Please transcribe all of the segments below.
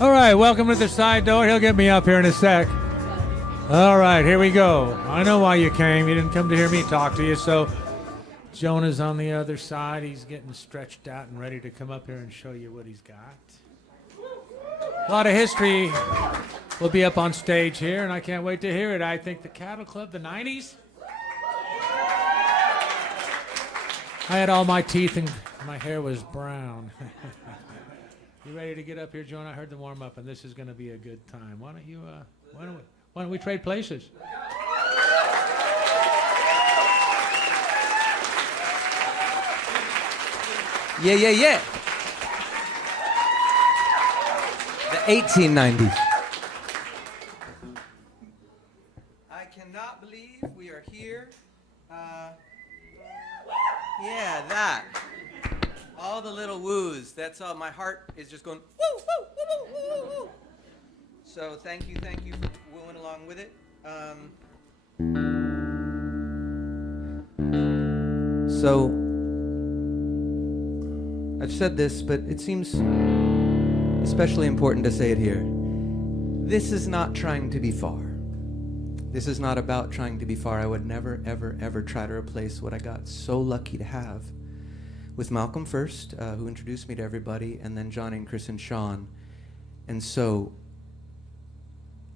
All right, welcome to the side door. He'll get me up here in a sec. All right, here we go. I know why you came. You didn't come to hear me talk to you, so Jonah's on the other side. He's getting stretched out and ready to come up here and show you what he's got. A lot of history will be up on stage here, and I can't wait to hear it. I think the Cattle Club, the 90s. I had all my teeth and my hair was brown. You ready to get up here, Jonah? I heard the warm up, and this is going to be a good time. Why don't we trade places? Yeah. The 1890s. I cannot believe we are here. Yeah, that. All the little woos. That's all. My heart is just going woo, woo, woo, woo, woo, woo. So thank you for wooing along with it. So I've said this, but it seems especially important to say it here. This is not trying to be far. This is not about trying to be far. I would never, ever, ever try to replace what I got so lucky to have with Malcolm first, who introduced me to everybody, and then Johnny and Chris and Sean. And so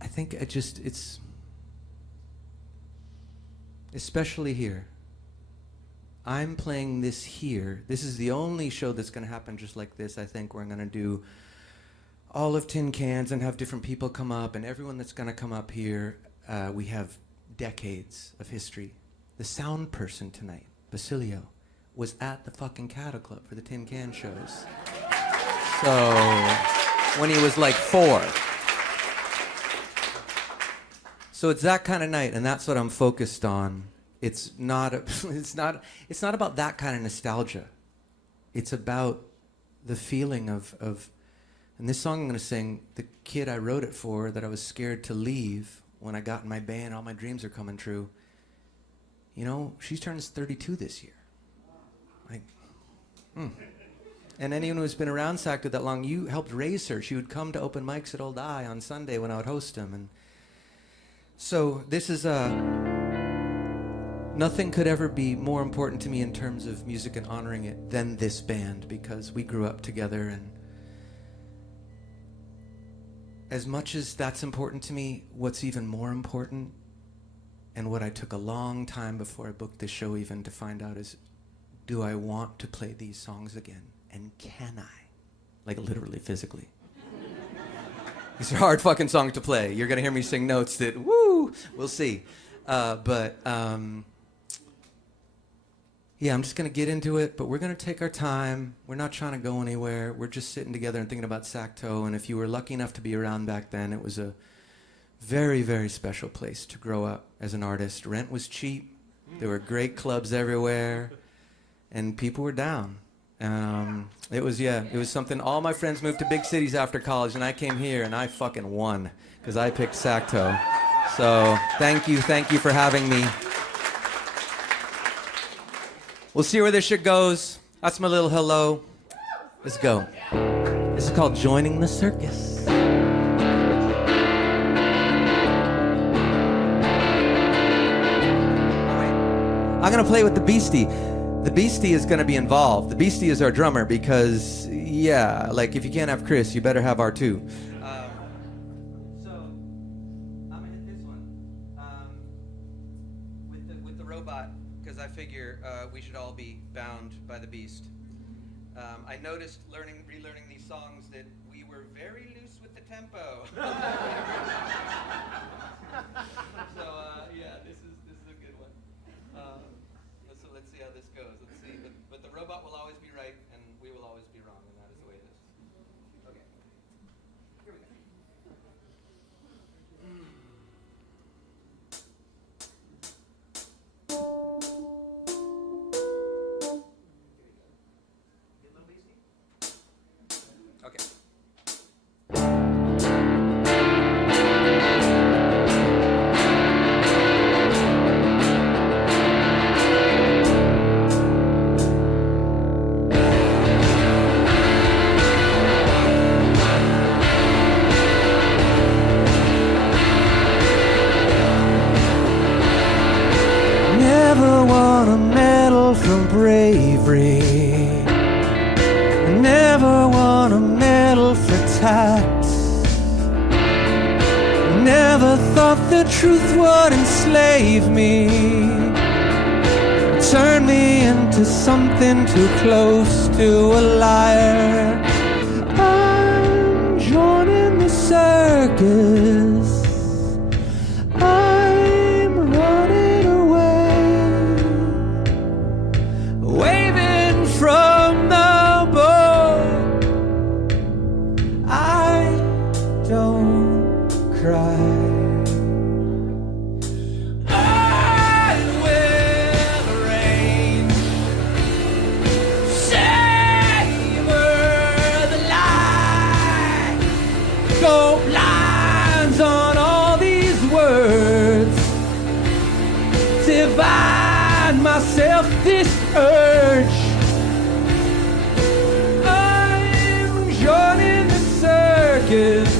I think it's especially here. I'm playing this here. This is the only show that's going to happen just like this, I think, where I'm going to do all of Tin Cans and have different people come up, and everyone that's going to come up here, we have decades of history. The sound person tonight, Basilio, was at the fucking Cattle Club for the Tin Can shows. So, when he was like 4. So it's that kind of night, and that's what I'm focused on. It's not about that kind of nostalgia. It's about the feeling of and this song I'm going to sing, the kid I wrote it for that I was scared to leave when I got in my band, all my dreams are coming true. You know, she turns 32 this year. Like, And anyone who's been around Sacto that long, you helped raise her. She would come to open mics at Old Eye on Sunday when I would host them. And so this is nothing could ever be more important to me in terms of music and honoring it than this band, because we grew up together. And as much as that's important to me, what's even more important, and what I took a long time before I booked this show even to find out, is, do I want to play these songs again? And can I? Like literally, physically. These are hard fucking songs to play. You're gonna hear me sing notes that, woo, we'll see. Yeah, I'm just gonna get into it, but we're gonna take our time. We're not trying to go anywhere. We're just sitting together and thinking about Sacto, and if you were lucky enough to be around back then, it was a very, very special place to grow up as an artist. Rent was cheap. There were great clubs everywhere, and people were down. It was something. All my friends moved to big cities after college, and I came here, and I fucking won, because I picked Sacto. So thank you for having me. We'll see where this shit goes. That's my little hello. Let's go. This is called Joining the Circus. I'm gonna play with the Beastie. The Beastie is gonna be involved. The Beastie is our drummer because, yeah, like if you can't have Chris, you better have R2. So I'm gonna hit this one with the robot, because I figure we should all be bound by the beast. I noticed relearning these songs that we were very loose with the tempo. So yeah, this is a good one. So let's see how this goes. Let's see, but the robot will always be right, and we will always be wrong, and that is the way it is. Okay, here we go. Okay. intact. Never thought the truth would enslave me, turn me into something too close to a liar. I'm joining the circus, I'm running away, waving from the boat. I don't cry. Myself this urge. I'm joining the circus,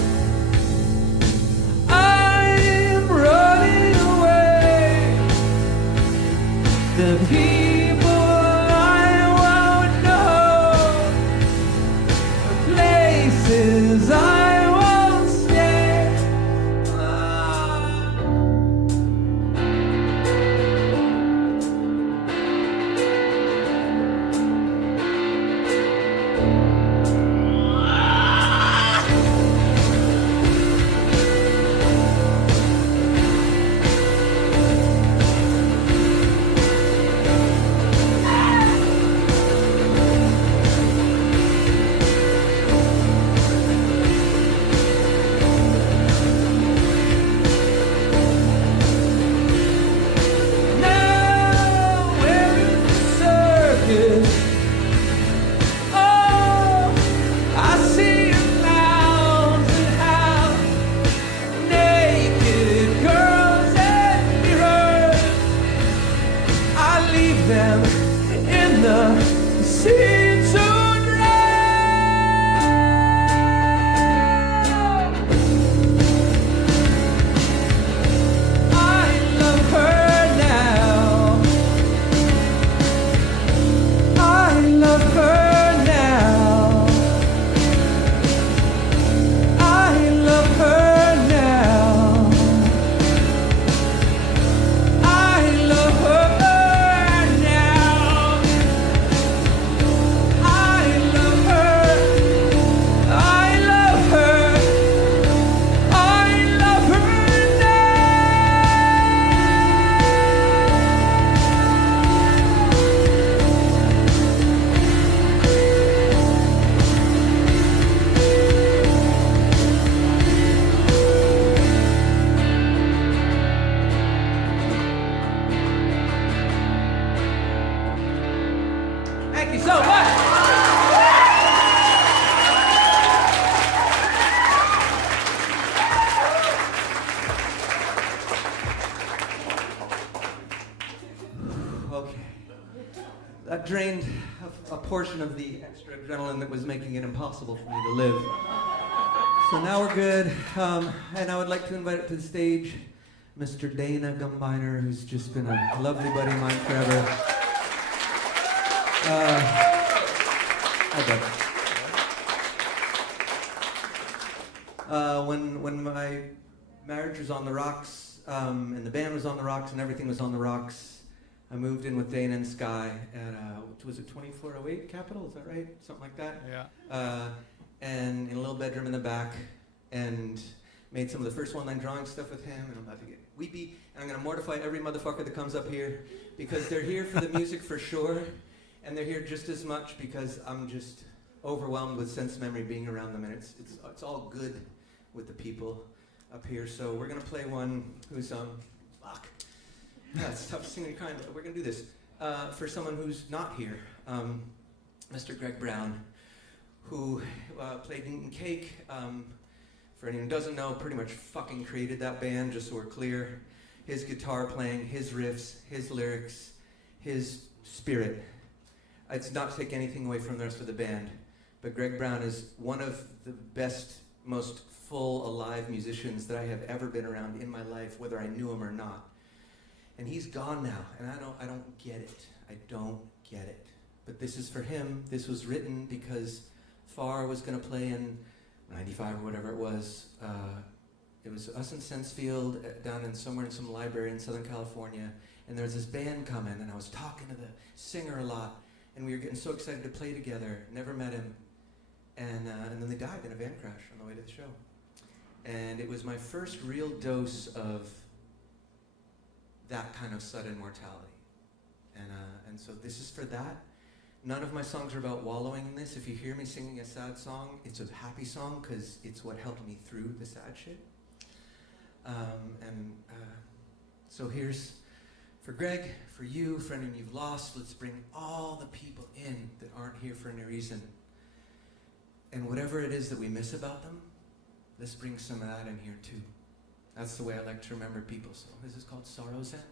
I'm running away. The people I won't know, the places I won't stay. That drained a portion of the extra adrenaline that was making it impossible for me to live. So now we're good, and I would like to invite up to the stage Mr. Dana Gumbiner, who's just been a lovely buddy of mine forever. Hi, bud. When my marriage was on the rocks, and the band was on the rocks, and everything was on the rocks, I moved in with Dana and Sky at, was it 2408 Capitol? Is that right? Something like that? Yeah. And in a little bedroom in the back, and made some of the first one-line drawing stuff with him, and I'm about to get weepy, and I'm going to mortify every motherfucker that comes up here, because they're here for the music for sure, and they're here just as much because I'm just overwhelmed with sense memory being around them, and it's all good with the people up here. So we're going to play one who's, fuck. Yeah, it's tough singing kind, but we're going to do this for someone who's not here, Mr. Greg Brown, who played Eaton Cake. For anyone who doesn't know, pretty much fucking created that band, just so we're clear. His guitar playing, his riffs, his lyrics, his spirit. It's not to take anything away from the rest of the band, but Greg Brown is one of the best, most full, alive musicians that I have ever been around in my life, whether I knew him or not. And he's gone now, and I don't get it. I don't get it. But this is for him. This was written because Farr was going to play in '95 or whatever it was. It was us in Sensefield down in somewhere in some library in Southern California, and there was this band coming, and I was talking to the singer a lot, and we were getting so excited to play together. Never met him, and then they died in a van crash on the way to the show. And it was my first real dose of that kind of sudden mortality, and so this is for that. None of my songs are about wallowing in this. If you hear me singing a sad song, it's a happy song because it's what helped me through the sad shit. So here's for Greg, for you, for anyone you've lost. Let's bring all the people in that aren't here for any reason. And whatever it is that we miss about them, let's bring some of that in here too. That's the way I like to remember people. So this is called Sorrow's End.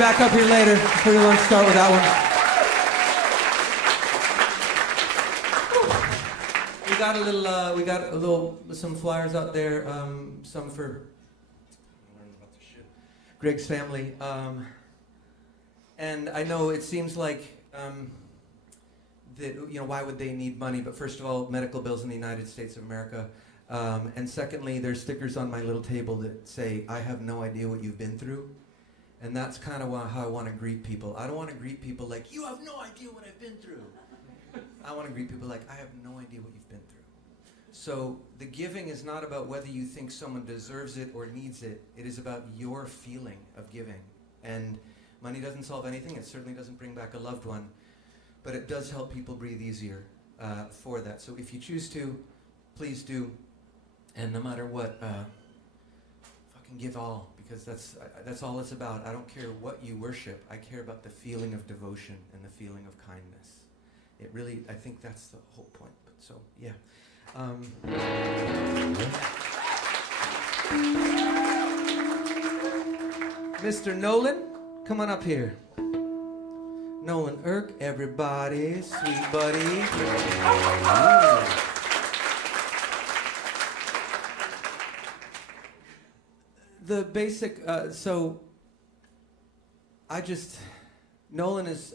back up here later. We're going to start with that one. We got a little, some flyers out there. Some for Greg's family. And I know it seems like that, why would they need money? But first of all, medical bills in the United States of America. And secondly, there's stickers on my little table that say, I have no idea what you've been through. And that's kind of how I want to greet people. I don't want to greet people like, you have no idea what I've been through. I want to greet people like, I have no idea what you've been through. So the giving is not about whether you think someone deserves it or needs it. It is about your feeling of giving. And money doesn't solve anything. It certainly doesn't bring back a loved one. But it does help people breathe easier for that. So if you choose to, please do. And no matter what, fucking give all, because that's all it's about. I don't care what you worship. I care about the feeling of devotion and the feeling of kindness. It really, I think that's the whole point. But so, yeah. Mr. Nolan, come on up here. Nolan Erck, everybody, sweet buddy. The basic, Nolan is,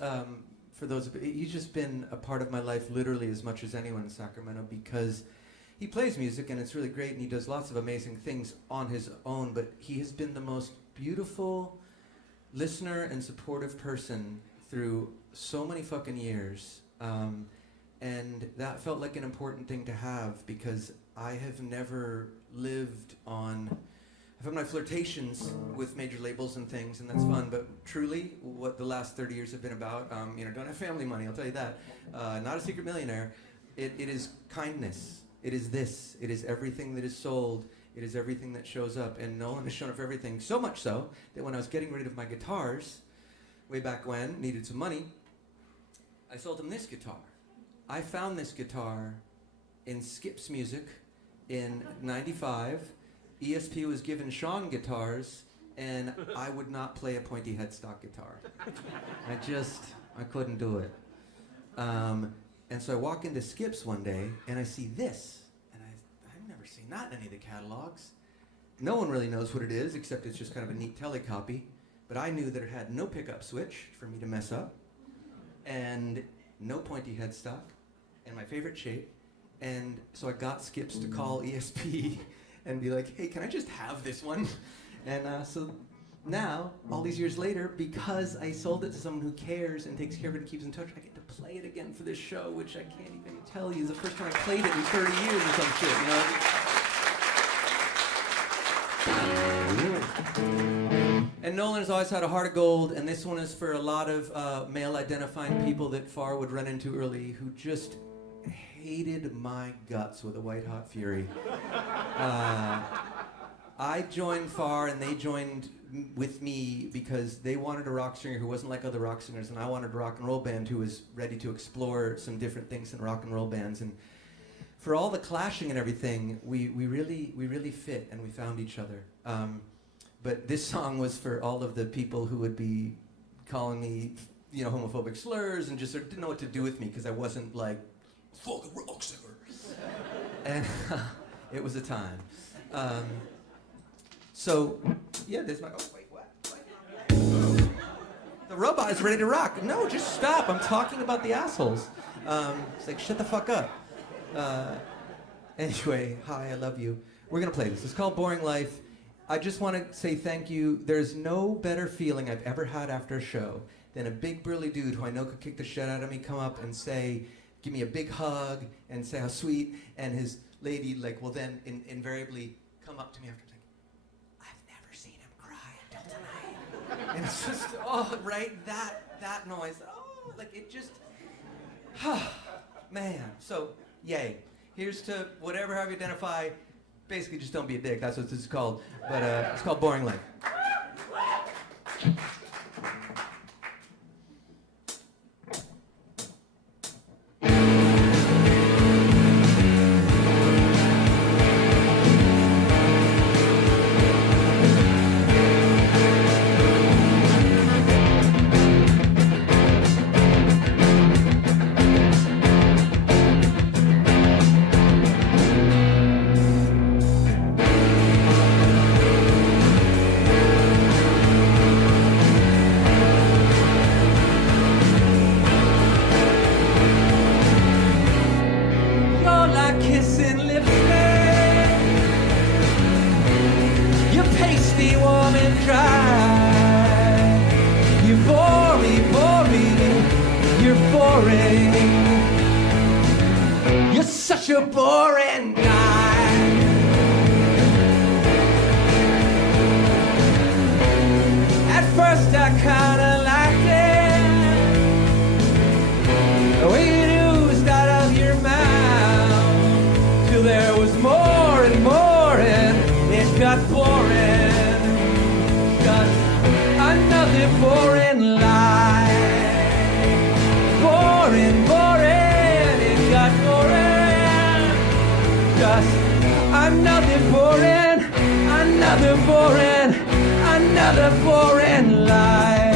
for those, he's just been a part of my life literally as much as anyone in Sacramento, because he plays music and it's really great and he does lots of amazing things on his own, but he has been the most beautiful listener and supportive person through so many fucking years. And that felt like an important thing to have, because I have never lived on... I've had my flirtations with major labels and things, and that's fun, but truly, what the last 30 years have been about, don't have family money, I'll tell you that. Not a secret millionaire. It is kindness. It is this. It is everything that is sold. It is everything that shows up, and Nolan has shown up for everything, so much so that when I was getting rid of my guitars, way back when, needed some money, I sold him this guitar. I found this guitar in Skip's Music in '95. ESP was giving Sean guitars, and I would not play a pointy headstock guitar. I couldn't do it. And so I walk into Skip's one day, and I see this, and I've never seen that in any of the catalogs. No one really knows what it is, except it's just kind of a neat telecopy. But I knew that it had no pickup switch for me to mess up, and no pointy headstock, and my favorite shape. And so I got Skip's to call ESP and be like, hey, can I just have this one? And so now, all these years later, because I sold it to someone who cares and takes care of it and keeps in touch, I get to play it again for this show, which I can't even tell you is the first time I played it in 30 years or some shit, And Nolan has always had a heart of gold, and this one is for a lot of male-identifying people that Far would run into early, who just hated my guts with a white-hot fury. I joined Far, and they joined with me because they wanted a rock singer who wasn't like other rock singers, and I wanted a rock and roll band who was ready to explore some different things in rock and roll bands. And for all the clashing and everything, we really fit, and we found each other. But this song was for all of the people who would be calling me, homophobic slurs, and just sort of didn't know what to do with me because I wasn't like fucking rock singer. And it was a time. So, yeah, there's my... Oh, wait, what? The robot's ready to rock. No, just stop. I'm talking about the assholes. It's like, shut the fuck up. Anyway, hi, I love you. We're going to play this. It's called Boring Life. I just want to say thank you. There's no better feeling I've ever had after a show than a big burly dude who I know could kick the shit out of me come up and say, give me a big hug and say how sweet, and his lady will then invariably come up to me after and say, I've never seen him cry until tonight. And it's just, that noise, it just, man. So, yay. Here's to whatever, however you identify. Basically, just don't be a dick. That's what this is called. But it's called Boring Life. kissing lipstick. You pasty woman dry. You bore me, you're boring. You're such a boring guy. At first I kinda liked it, the way you oozed out of your mouth, till there was more and more and it got boring. Just another boring lie. Boring, it got boring. Just another boring lie.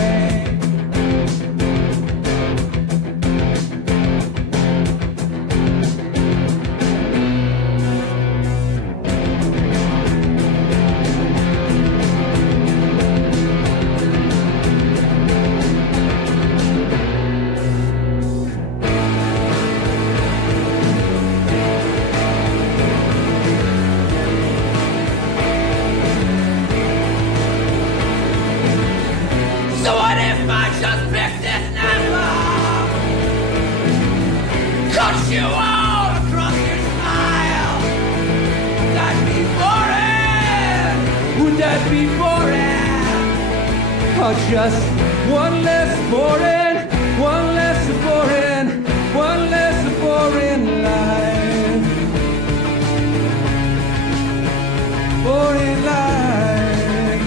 So what if I just picked this number? Cut you all across your smile. Would that be boring? Would that be boring? Or just one less boring life. Boring life.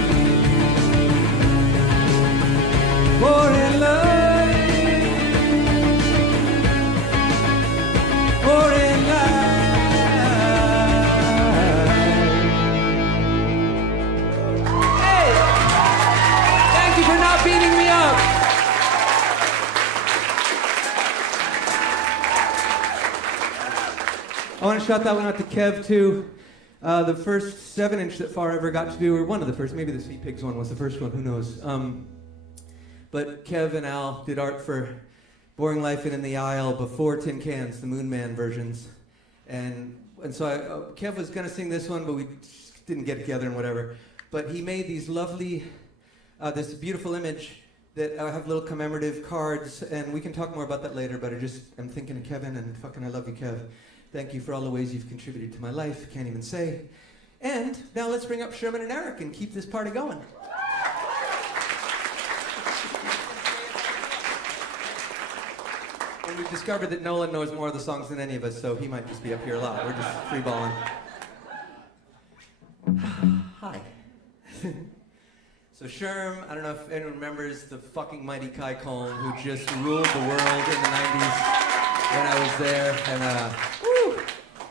Boring life. Boring life. Hey! Thank you for not beating me up. I want to shout that one out to Kev, too. The first 7-inch that Far ever got to do, or one of the first, maybe the Sea Pigs one was the first one, who knows. But Kev and Al did art for Boring Life and In the Aisle before Tin Cans, the Moon Man versions. And so Kev was going to sing this one, but we just didn't get together and whatever. But he made these lovely, this beautiful image that I have little commemorative cards, and we can talk more about that later, but I'm thinking of Kevin, and fucking I love you, Kev. Thank you for all the ways you've contributed to my life, can't even say. And now let's bring up Sherman and Erck and keep this party going. And we've discovered that Nolan knows more of the songs than any of us, so he might just be up here a lot. We're just freeballing. Hi. So Sherm, I don't know if anyone remembers the fucking mighty Kai Cone who just ruled the world in the 90s when I was there.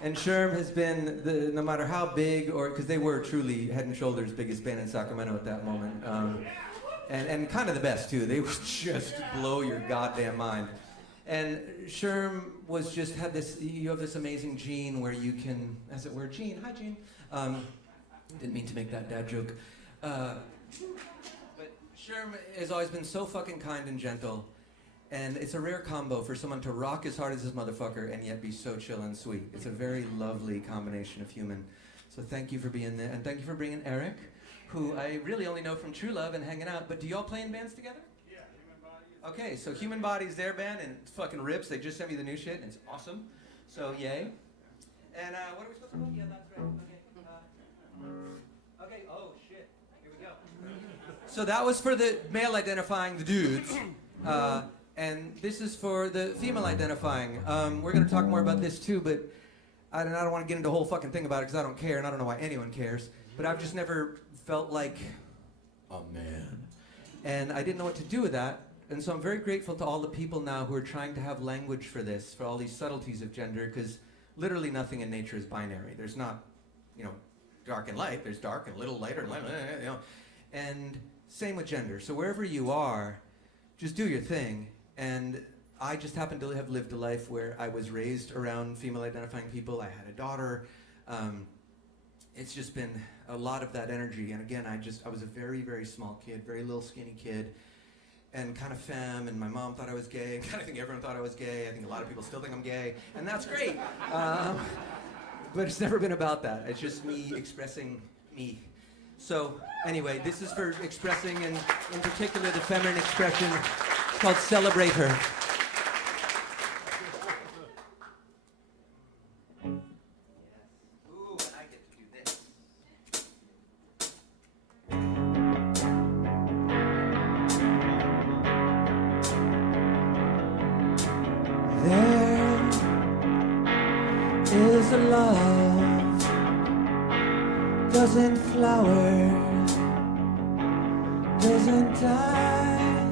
And Sherm has been, no matter how big, or because they were truly head and shoulders biggest band in Sacramento at that moment. And kind of the best too. They would just blow your goddamn mind. And Sherm was just had this, you have this amazing gene where you can, as it were, Gene, hi Gene. Didn't mean to make that dad joke. But Sherm has always been so fucking kind and gentle. And it's a rare combo for someone to rock as hard as this motherfucker and yet be so chill and sweet. It's a very lovely combination of human. So thank you for being there. And thank you for bringing Erck, who I really only know from True Love and hanging out. But do y'all play in bands together? Yeah, Human Body. Okay, so Human Body's their band, and it fucking rips. They just sent me the new shit, and it's awesome. So, yay. And what are we supposed to do? Yeah, that's right. Okay. Okay, oh, shit. Here we go. So that was for the male identifying the dudes. And this is for the female identifying. We're going to talk more about this too, but I don't want to get into a whole fucking thing about it because I don't care, and I don't know why anyone cares. But I've just never felt like a man. And I didn't know what to do with that. And so I'm very grateful to all the people now who are trying to have language for this, for all these subtleties of gender, because literally nothing in nature is binary. There's not, dark and light. There's dark and little lighter, And same with gender. So wherever you are, just do your thing. And I just happen to have lived a life where I was raised around female identifying people. I had a daughter. It's just been a lot of that energy. And again, I was a very, very small kid, very little skinny kid. and kind of femme, and my mom thought I was gay, and kind of think everyone thought I was gay. I think a lot of people still think I'm gay, and that's great. But it's never been about that. It's just me expressing me. So anyway, this is for expressing, and in particular, the feminine expression. It's called Celebrate Her. Ooh, I get to do this. There is a love doesn't flower, doesn't die,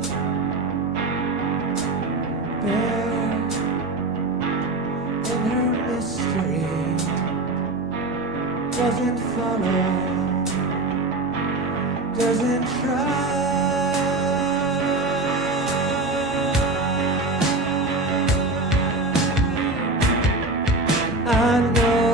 bare in her mystery, doesn't follow, doesn't try. I know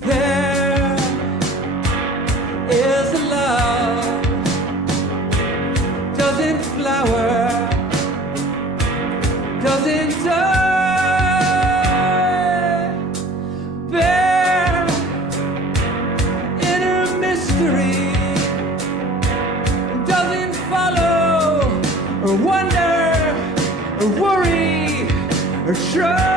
there is a love doesn't flower, doesn't die, bare in her mystery, doesn't follow or wonder or worry or try.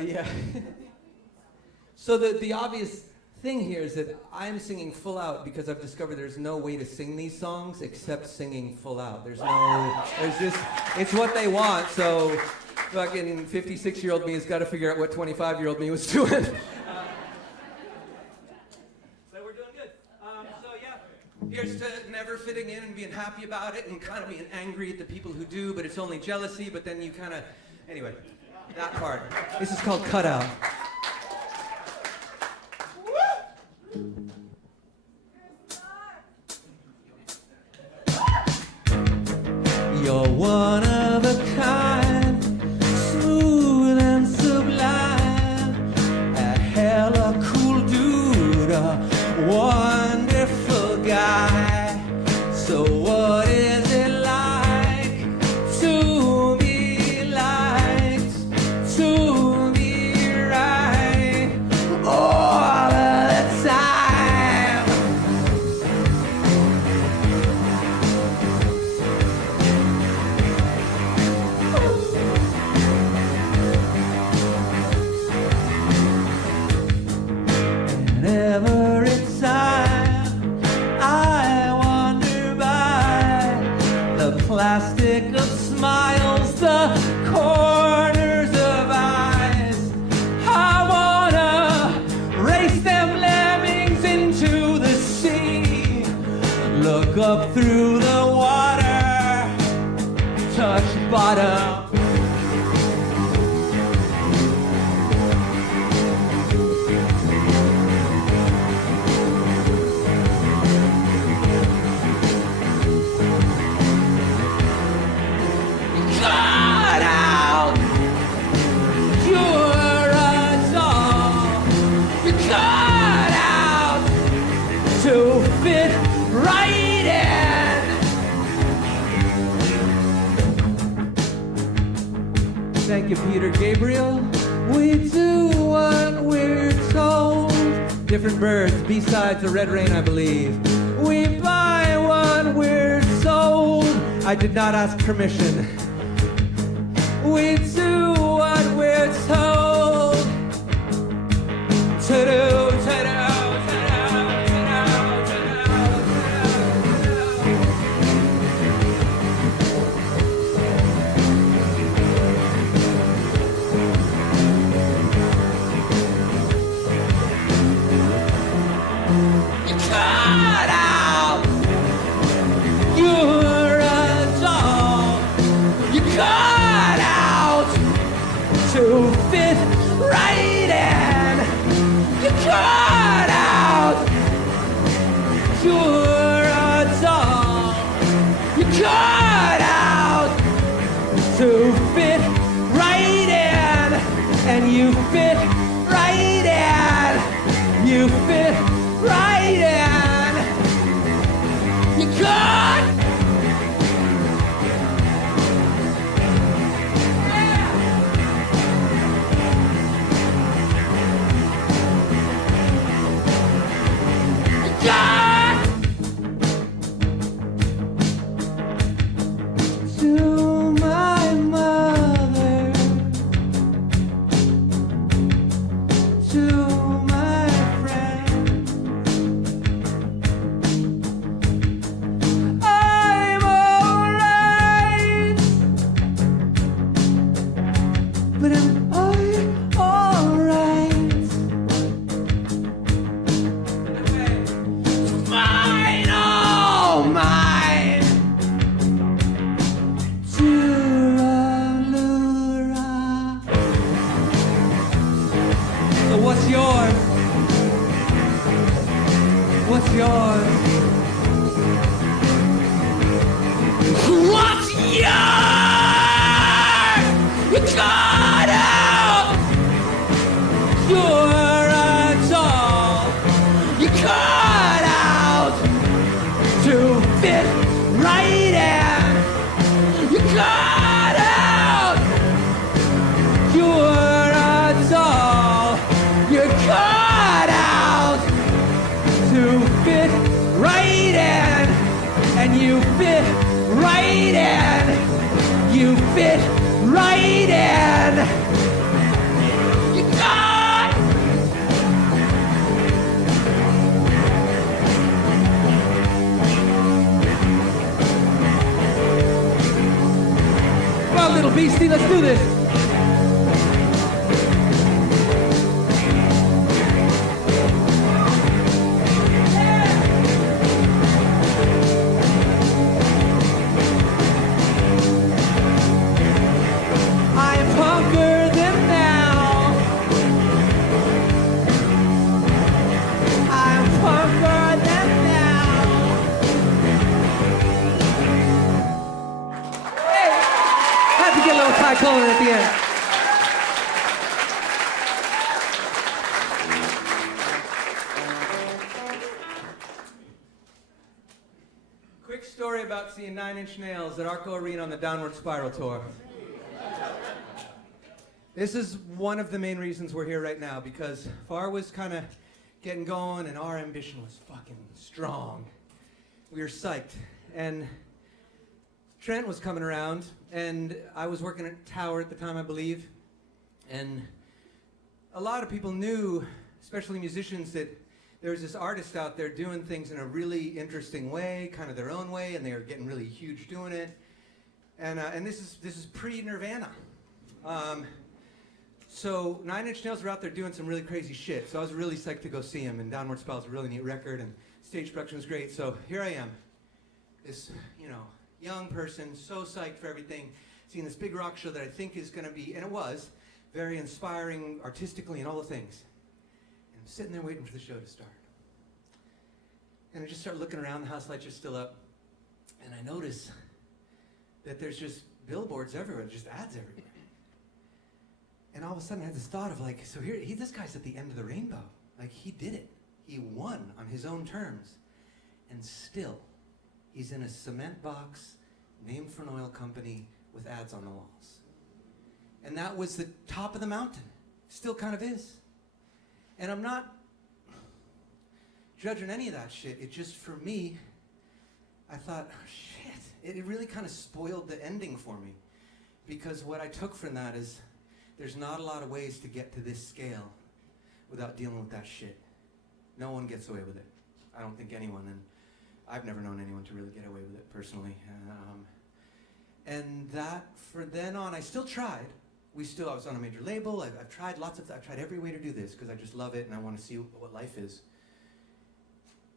Yeah. So the obvious thing here is that I'm singing full out because I've discovered there's no way to sing these songs except singing full out. There's just, it's what they want, so fucking 56-year-old me has got to figure out what 25-year-old me was doing. So we're doing good. So yeah, here's to never fitting in and being happy about it and kind of being angry at the people who do, but it's only jealousy, but then you kind of... Anyway, that part. This is called Cutout. You're one of a kind, smooth and sublime, a hella cool dude, a wonderful guy. So what is it like to be liked, to be right all of the time? And every time I wander by the plastic of smiles, the corners of eyes, I wanna race them lemmings into the sea, look up through the water, touch bottom. Cut out! You're a doll. You cut out to fit right in. Thank you, Peter Gabriel. We do what we're told. Different birds, B-sides of Red Rain, I believe. We buy what we're sold. I did not ask permission. We do what we're told to do, to do, You cut out. You're a doll. You cut out to fit right in. You cut out. You're a doll. You cut out to fit right in, and you fit right in. You fit right in. You cut. To my mother, to my friend, I'm alright, but am I alright? Mine, oh mine. Turalura. So what's yours? What's yours? What's yours? You cut out. You're a doll. You cut out to fit right in. You cut out. You're a doll. You cut out to fit right in, and you fit right in. You fit right in. You cut. Well, little beastie, let's do this. solo at the end. Quick story about seeing Nine Inch Nails at Arco Arena on the Downward Spiral tour. This is one of the main reasons we're here right now, because FAR was kind of getting going and our ambition was fucking strong. We were psyched. And Trent was coming around, and I was working at Tower at the time, I believe. And a lot of people knew, especially musicians, that there was this artist out there doing things in a really interesting way, kind of their own way, and they were getting really huge doing it. And this is pre-Nirvana. So Nine Inch Nails were out there doing some really crazy shit. So I was really psyched to go see him, and Downward Spiral is a really neat record, and stage production was great. So here I am, this, young person, so psyched for everything, seeing this big rock show that I think is going to be, and it was, very inspiring artistically and all the things. And I'm sitting there waiting for the show to start. And I just start looking around, the house lights are still up, and I notice that there's just billboards everywhere, just ads everywhere. And all of a sudden I had this thought of like, so here, this guy's at the end of the rainbow. Like, he did it. He won on his own terms. And still, he's in a cement box named for an oil company with ads on the walls. And that was the top of the mountain. Still kind of is. And I'm not judging any of that shit. It just, for me, I thought, oh, shit. It really kind of spoiled the ending for me. Because what I took from that is, there's not a lot of ways to get to this scale without dealing with that shit. No one gets away with it. I don't think anyone, and I've never known anyone to really get away with it personally. And that, for then on, I still tried. I was on a major label. I've tried I've tried every way to do this because I just love it and I want to see what life is.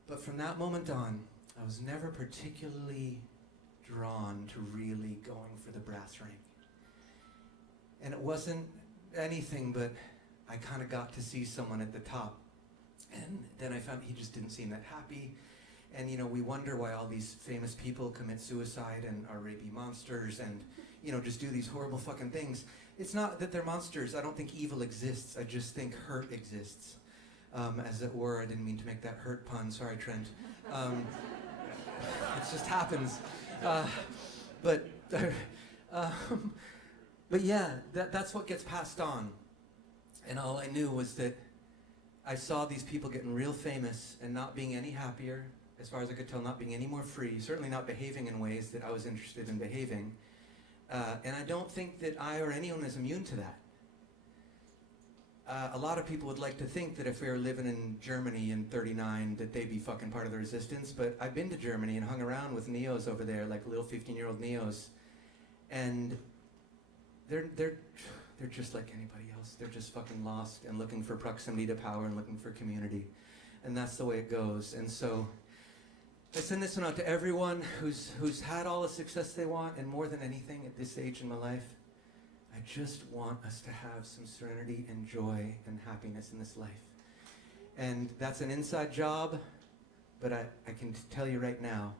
But from that moment on, I was never particularly drawn to really going for the brass ring. And it wasn't anything, but I kind of got to see someone at the top. And then I found he just didn't seem that happy. And, we wonder why all these famous people commit suicide and are rapey monsters and, just do these horrible fucking things. It's not that they're monsters. I don't think evil exists. I just think hurt exists. As it were, I didn't mean to make that hurt pun. Sorry, Trent. It just happens. But yeah, that's what gets passed on. And all I knew was that I saw these people getting real famous and not being any happier, as far as I could tell, not being any more free, certainly not behaving in ways that I was interested in behaving. And I don't think that I or anyone is immune to that. A lot of people would like to think that if we were living in Germany in '39 that they'd be fucking part of the resistance, but I've been to Germany and hung around with neos over there, like little 15-year-old neos, and they're just like anybody else. They're just fucking lost and looking for proximity to power and looking for community. And that's the way it goes. And so I send this one out to everyone who's had all the success they want, and more than anything at this age in my life, I just want us to have some serenity and joy and happiness in this life. And that's an inside job, but I can tell you right now,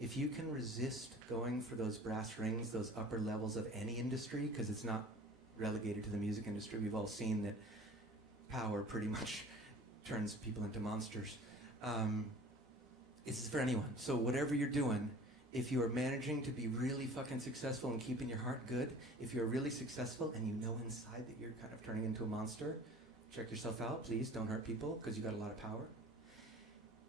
if you can resist going for those brass rings, those upper levels of any industry, because it's not relegated to the music industry, we've all seen that power pretty much turns people into monsters. This is for anyone. So whatever you're doing, if you are managing to be really fucking successful and keeping your heart good, if you're really successful and you know inside that you're kind of turning into a monster, check yourself out, please. Don't hurt people, because you got a lot of power.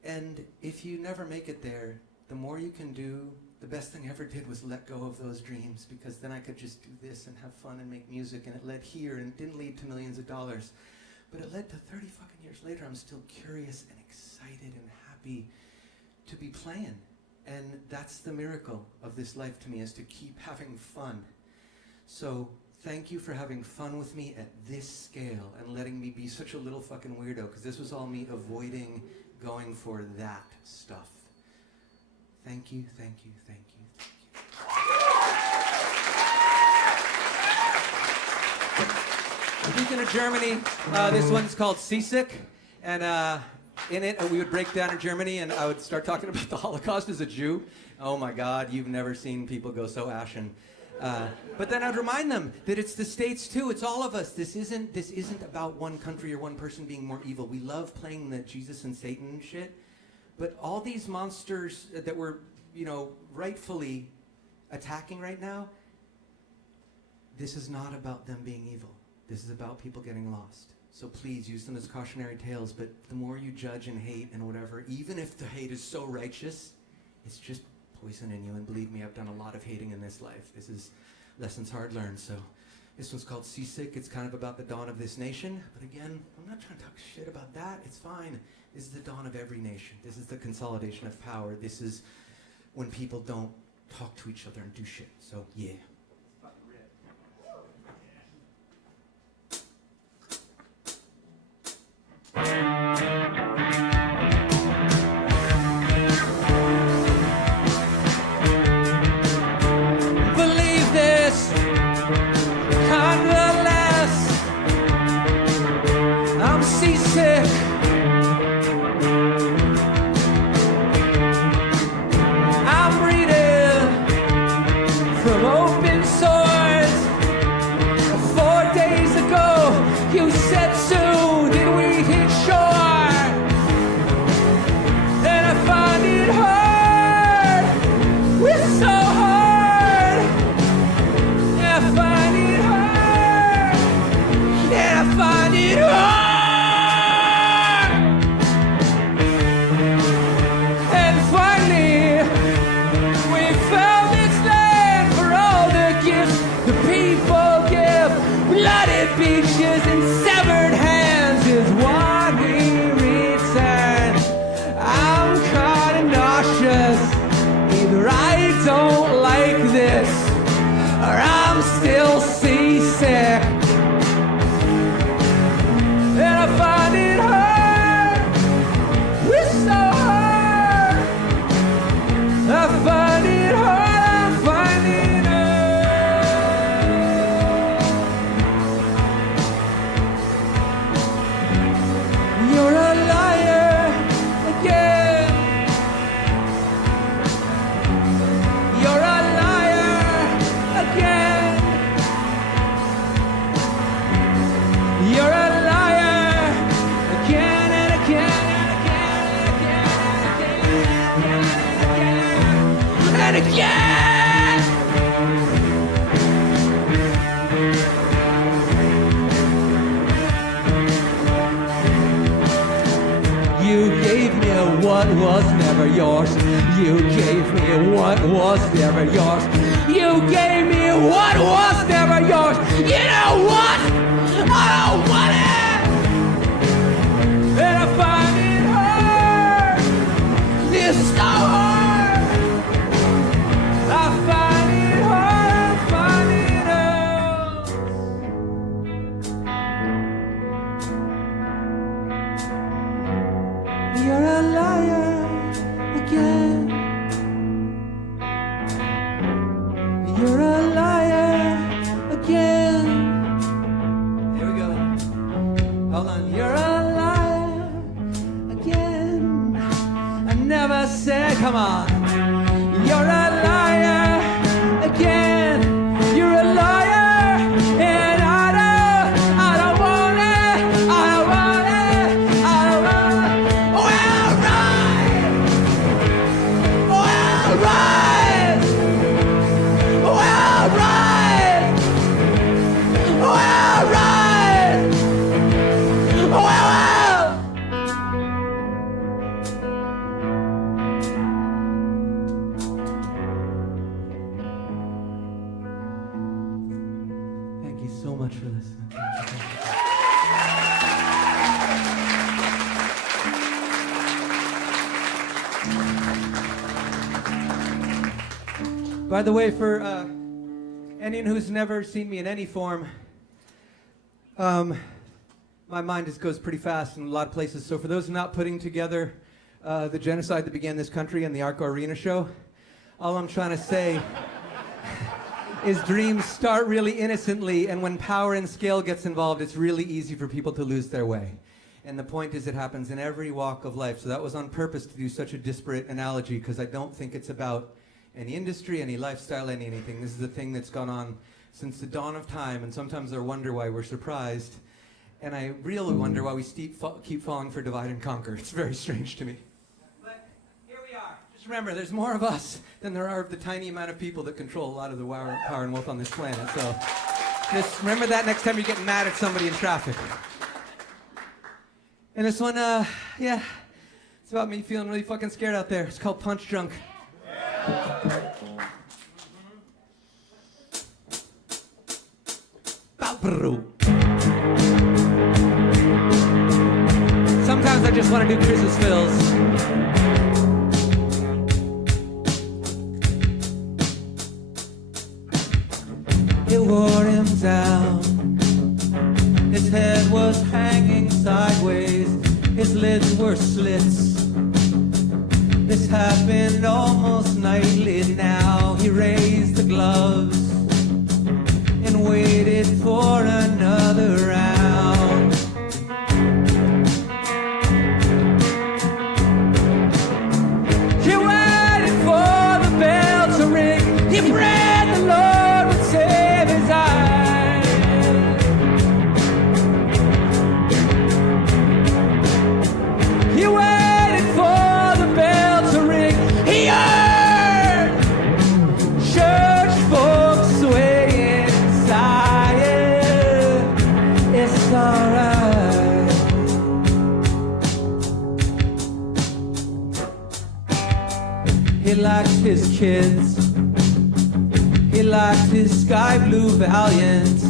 And if you never make it there, the more you can do, the best thing I ever did was let go of those dreams, because then I could just do this and have fun and make music, and it led here, and it didn't lead to millions of dollars. But it led to 30 fucking years later, I'm still curious and excited and happy to be playing. And that's the miracle of this life to me, is to keep having fun. So thank you for having fun with me at this scale and letting me be such a little fucking weirdo, because this was all me avoiding going for that stuff. Thank you, thank you, thank you, thank you. Speaking of Germany, this one's called Seasick, and in it we would break down in Germany and I would start talking about the Holocaust as a Jew. Oh my God, you've never seen people go so ashen. But then I'd remind them that it's the States too. It's all of us. This isn't about one country or one person being more evil. We love playing the Jesus and Satan shit, but all these monsters that we're, rightfully attacking right now, this is not about them being evil. This is about people getting lost. So please use them as cautionary tales, but the more you judge and hate and whatever, even if the hate is so righteous, it's just poison in you. And believe me, I've done a lot of hating in this life. This is lessons hard learned. So this one's called Seasick. It's kind of about the dawn of this nation. But again, I'm not trying to talk shit about that. It's fine. This is the dawn of every nation. This is the consolidation of power. This is when people don't talk to each other and do shit. So yeah. Believe this, convalesce. I'm seasick. I'm reading from open source. 4 days ago, you said soon did we hit shore. Find it hard, it's so hard. I find it hard, and I find it hard. And finally, we found this land for all the gifts the people give. Bloody beaches and severed hands is what we return. I'm kinda nauseous. Either I don't like this, or I'm still seasick. And I find it hard. It's so hard. I find it hard. I find it hard. You're a liar again. You're a liar again. You're a liar again and again and again and again and again. You gave me a what was never yours. You gave me a what was never yours. You gave me a what was never yours. You know what? I don't want it. And I find it hard. It's so hard. I find it hard. I find it hard. You're a liar again. You're a liar again. Here we go. Hold on. You're a liar again. I never said, come on. You're a liar again. You're a liar, and I don't want it. I don't want it. I don't want it. Well, right. Well, right. Well, right. Well, right. Well. Thank you so much for listening. By the way, for anyone who's never seen me in any form, my mind just goes pretty fast in a lot of places. So for those not putting together the genocide that began this country and the Erck Arena show, all I'm trying to say is dreams start really innocently, and when power and scale gets involved, it's really easy for people to lose their way. And the point is, it happens in every walk of life. So that was on purpose to do such a disparate analogy, because I don't think it's about any industry, any lifestyle, anything. This is a thing that's gone on since the dawn of time, and sometimes I wonder why we're surprised. And I really wonder why we keep falling for divide and conquer. It's very strange to me. But here we are. Just remember, there's more of us than there are of the tiny amount of people that control a lot of the power and wealth on this planet. So just remember that next time you're getting mad at somebody in traffic. And this one, yeah, it's about me feeling really fucking scared out there. It's called Punch Drunk. Sometimes I just want to do Chris's fills. It wore him down. His head was hanging sideways. His lids were slits. This happened almost nightly now. He raised the gloves and waited for another round. He waited for the bell to ring. He prayed the Lord would save his eyes. He waited for the bell to ring. He heard church folks swaying sighing. It's alright. He liked his kids. He liked his sky blue Valiant.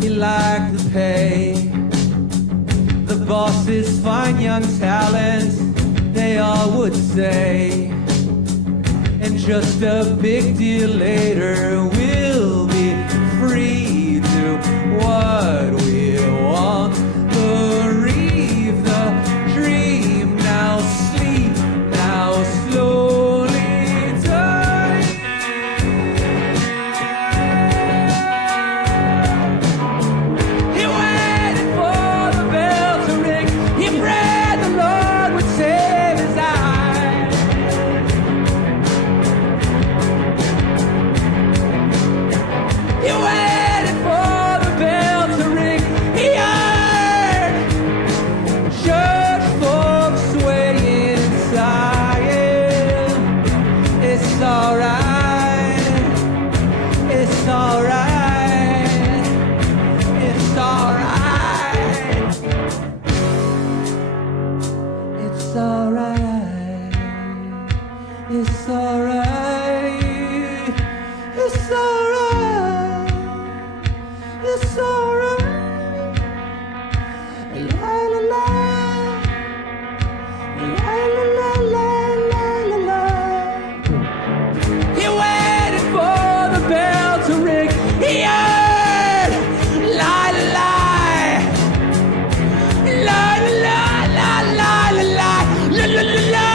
He liked the pay. The boss's fine young talent, they all would say. And just a big deal later, we'll be free to what we want. Bereave the dream, now sleep, now slowly die. He waited for the bell to ring. He prayed the Lord would save his eyes. He waited for the bell to ring. He heard church folks swaying, sighing. It's alright. It's alright. It's alright. It's alright. It's alright. It's alright. It's alright. La la la. La la la la la la. He waited for the bell to ring. He heard la la la. La la la la la la la la la la.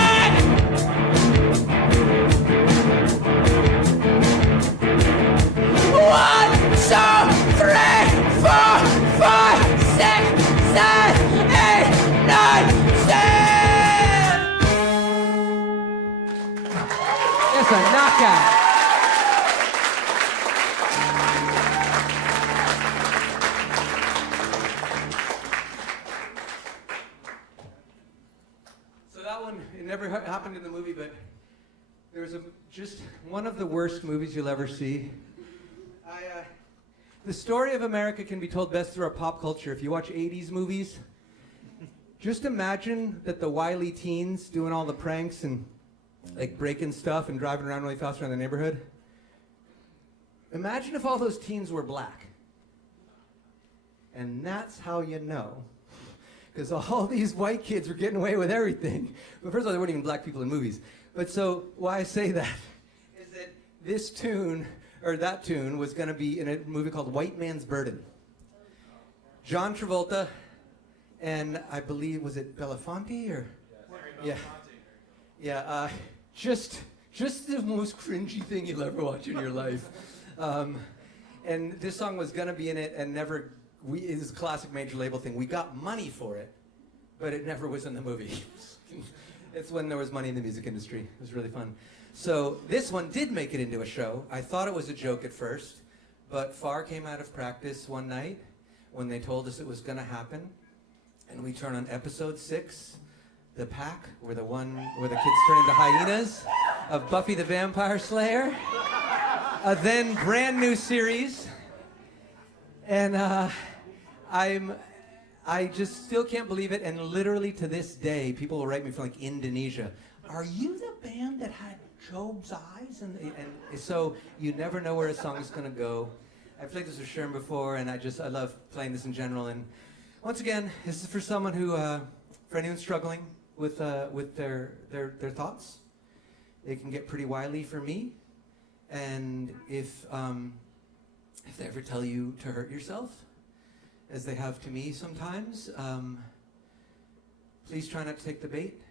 One, two, three, four, five, six, seven, eight, nine, 10. It's a knockout. So that one, it never happened in the movie, but there was just one of the worst movies you'll ever see. The story of America can be told best through our pop culture. If you watch 80s movies, just imagine that the wily teens doing all the pranks and like breaking stuff and driving around really fast around the neighborhood. Imagine if all those teens were black. And that's how you know. Because all these white kids were getting away with everything. But first of all, there weren't even black people in movies. But so why I say that is that this tune, or that tune, was going to be in a movie called White Man's Burden. John Travolta and I believe, was it Belafonte or? Yeah. Yeah, just the most cringy thing you'll ever watch in your life. And this song was gonna be in it and never, it was a classic major label thing. We got money for it, but it never was in the movie. It's when there was money in the music industry. It was really fun. So this one did make it into a show. I thought it was a joke at first, but Far came out of practice one night when they told us it was going to happen, and we turn on episode 6, The Pack, where the kids turn into hyenas, of Buffy the Vampire Slayer, a then brand new series, and I just still can't believe it, and literally to this day, people will write me from like Indonesia. Are you the band that had Job's Eyes? And so you never know where a song is going to go. I've played this with Sherman before, and I love playing this in general. And once again, this is for someone who, for anyone struggling with their thoughts. It can get pretty wily for me, and if they ever tell you to hurt yourself, as they have to me sometimes, please try not to take the bait.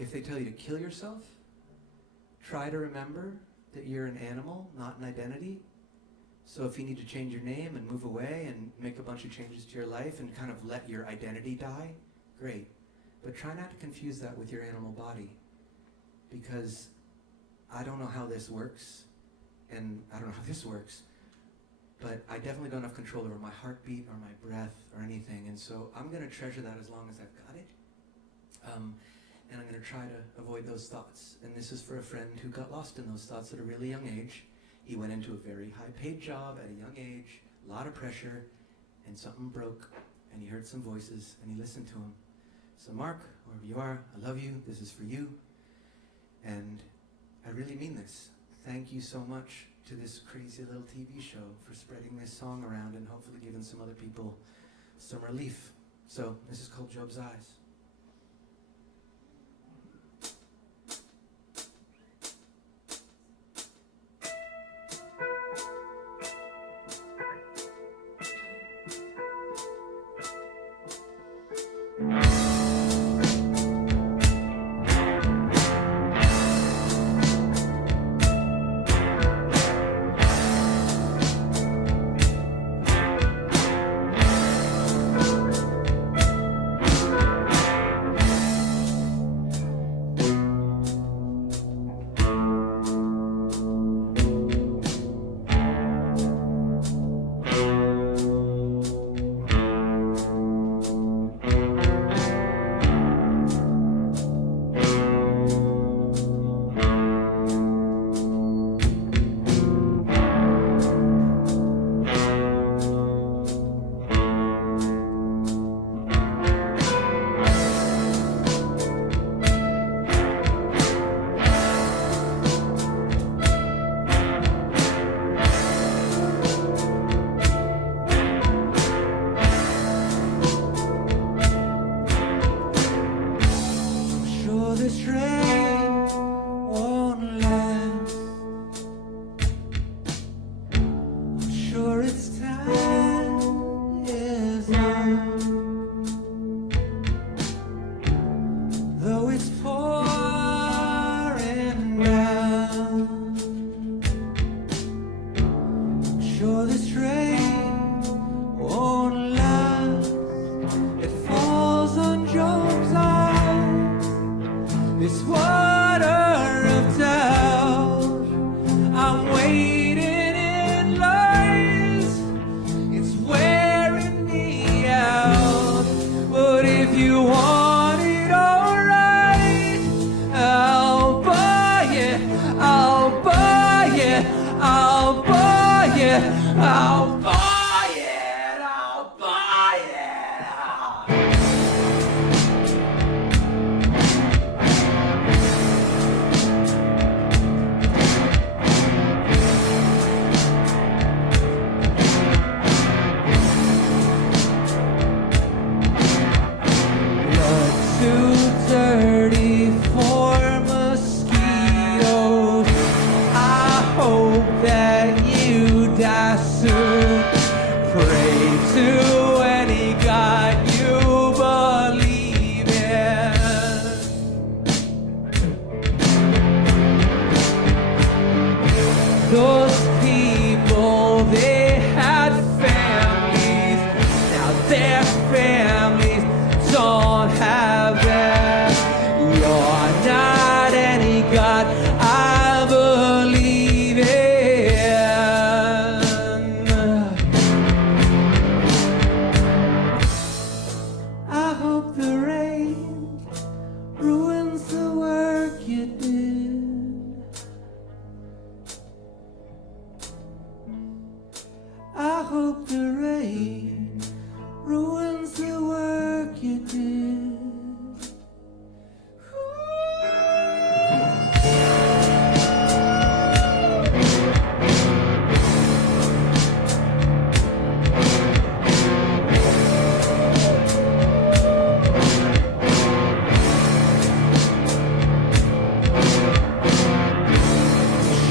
If they tell you to kill yourself, try to remember that you're an animal, not an identity. So if you need to change your name and move away and make a bunch of changes to your life and kind of let your identity die, great. But try not to confuse that with your animal body, because I don't know how this works, and I don't know how this works, but I definitely don't have control over my heartbeat or my breath or anything, and so I'm going to treasure that as long as I've got it. And I'm going to try to avoid those thoughts. And this is for a friend who got lost in those thoughts at a really young age. He went into a very high-paid job at a young age, a lot of pressure, and something broke, and he heard some voices, and he listened to them. So Mark, wherever you are, I love you. This is for you. And I really mean this. Thank you so much to this crazy little TV show for spreading this song around and hopefully giving some other people some relief. So this is called Job's Eyes. This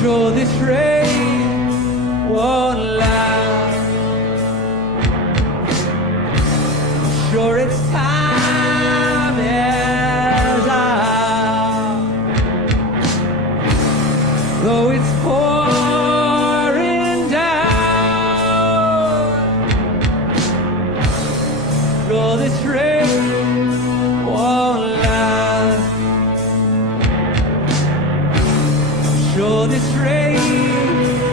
Sure, this rain won't last. Sure, its time is out. Though it's pouring down. Sure, this rain won't last. Sure, this rain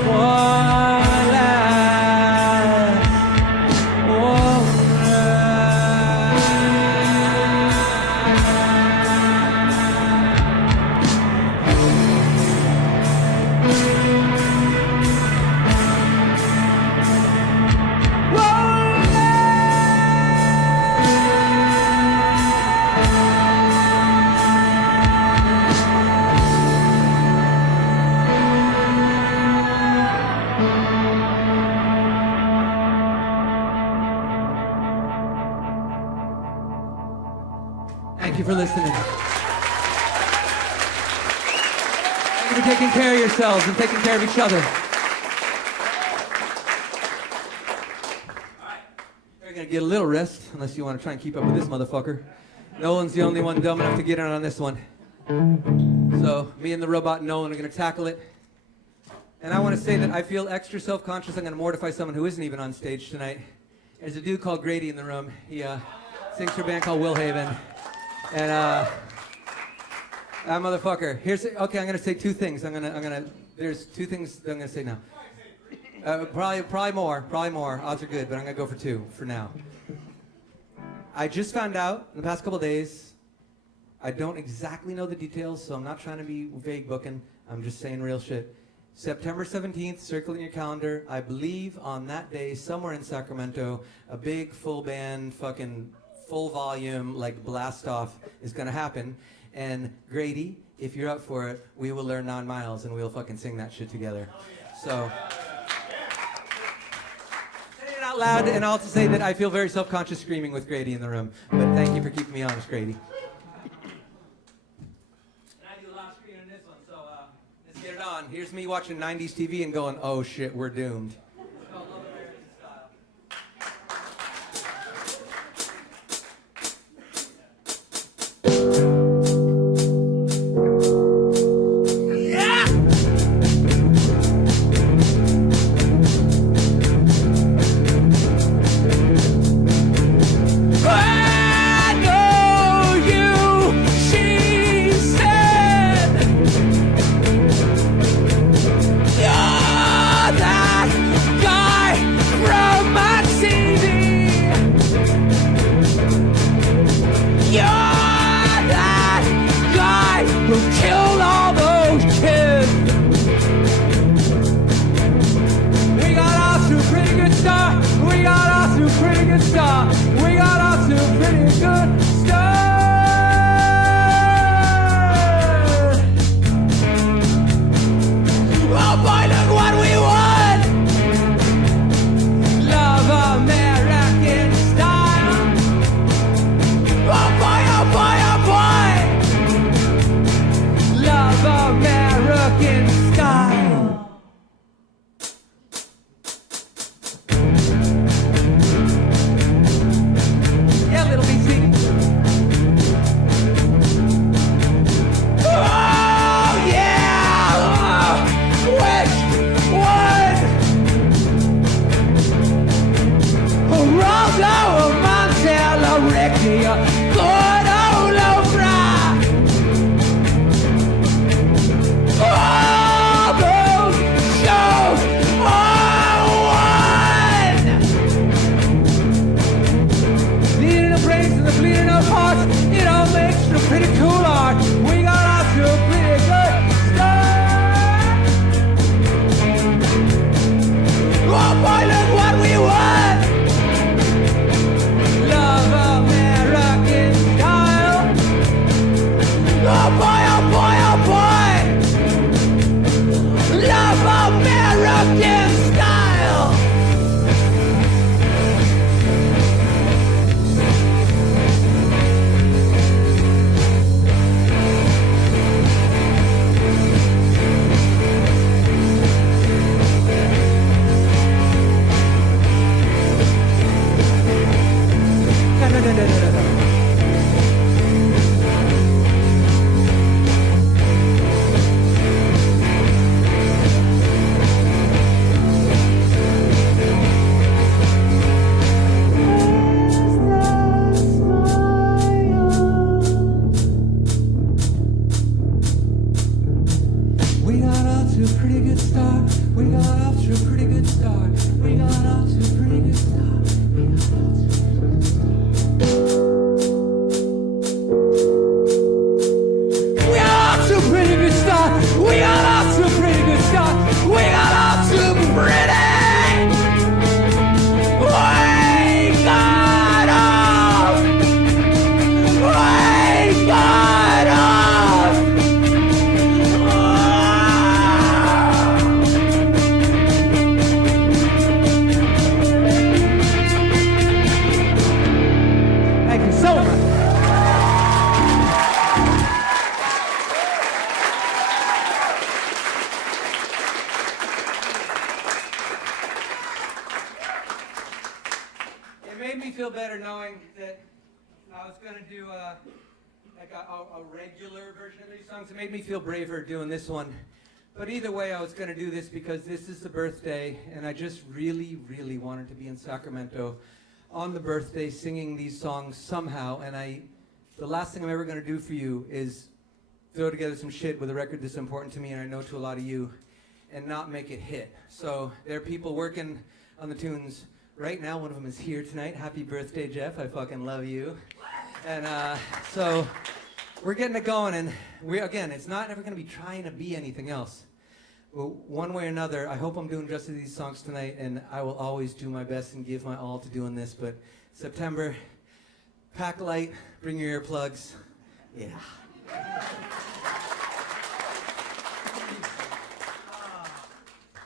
won't last. Won't Thank you for listening. Thank you for taking care of yourselves and taking care of each other. All right, we're gonna get a little rest, unless you want to try and keep up with this motherfucker. Nolan's the only one dumb enough to get in on this one. So me and the robot Nolan are gonna tackle it. And I want to say that I feel extra self-conscious. I'm gonna mortify someone who isn't even on stage tonight. There's a dude called Grady in the room. He sings for a band called Will Haven. And that motherfucker. Okay, I'm gonna say two things. There's two things that I'm gonna say now. Probably more. Odds are good, but I'm gonna go for two for now. I just found out in the past couple days. I don't exactly know the details, so I'm not trying to be vague booking. I'm just saying real shit. September 17th, circle in your calendar. I believe on that day, somewhere in Sacramento, a big full band fucking full volume, like blast off is gonna happen. And Grady, if you're up for it, we will learn 9 miles and we'll fucking sing that shit together. So, say it out loud, and I'll also say that I feel very self-conscious screaming with Grady in the room. But thank you for keeping me honest, Grady. And I do a lot of screaming in this one, so let's get it on. Here's me watching 90s TV and going, oh shit, we're doomed. We got off to a pretty good start. We got off to a pretty good start. We got off to a pretty good start. We got off to a pretty good start. We got off to a pretty. We got off. We got off. Thank you so much. It made me feel better knowing that I was going to do like a regular version of these songs. It made me feel braver doing this one. But either way, I was going to do this because this is the birthday, and I just really, really wanted to be in Sacramento on the birthday singing these songs somehow. And the last thing I'm ever going to do for you is throw together some shit with a record this important to me, and I know to a lot of you, and not make it hit. So there are people working on the tunes right now. One of them is here tonight. Happy birthday, Jeff. I fucking love you. And so we're getting it going, and again, it's not ever going to be trying to be anything else. Well, one way or another, I hope I'm doing justice to these songs tonight, and I will always do my best and give my all to doing this. But September, pack light, bring your earplugs. Yeah.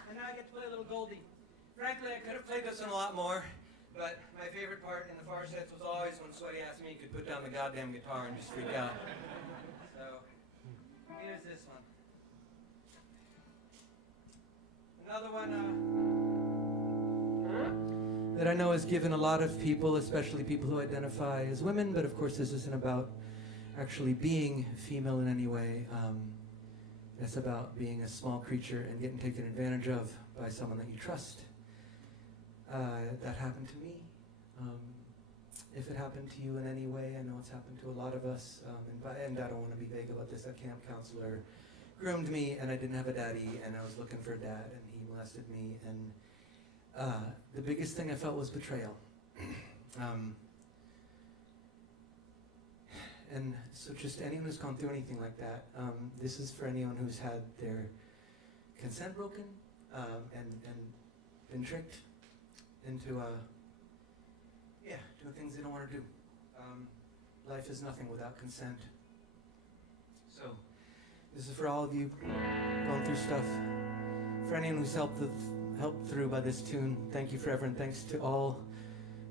And now I get to play a little Goldie. Frankly, I could have played this one a lot more, but my favorite part in the far sets was always when Sweaty asked me he could put down the goddamn guitar and just freak out. So, here's this one. Another one that I know has given a lot of people, especially people who identify as women, but of course this isn't about actually being female in any way. It's about being a small creature and getting taken advantage of by someone that you trust. That happened to me. If it happened to you in any way, I know it's happened to a lot of us. And I don't want to be vague about this. A camp counselor groomed me, and I didn't have a daddy, and I was looking for a dad, and he molested me. And the biggest thing I felt was betrayal. And so just anyone who's gone through anything like that, this is for anyone who's had their consent broken and been tricked into doing things they don't want to do. Life is nothing without consent. So this is for all of you going through stuff. For anyone who's helped through by this tune, thank you forever, and thanks to all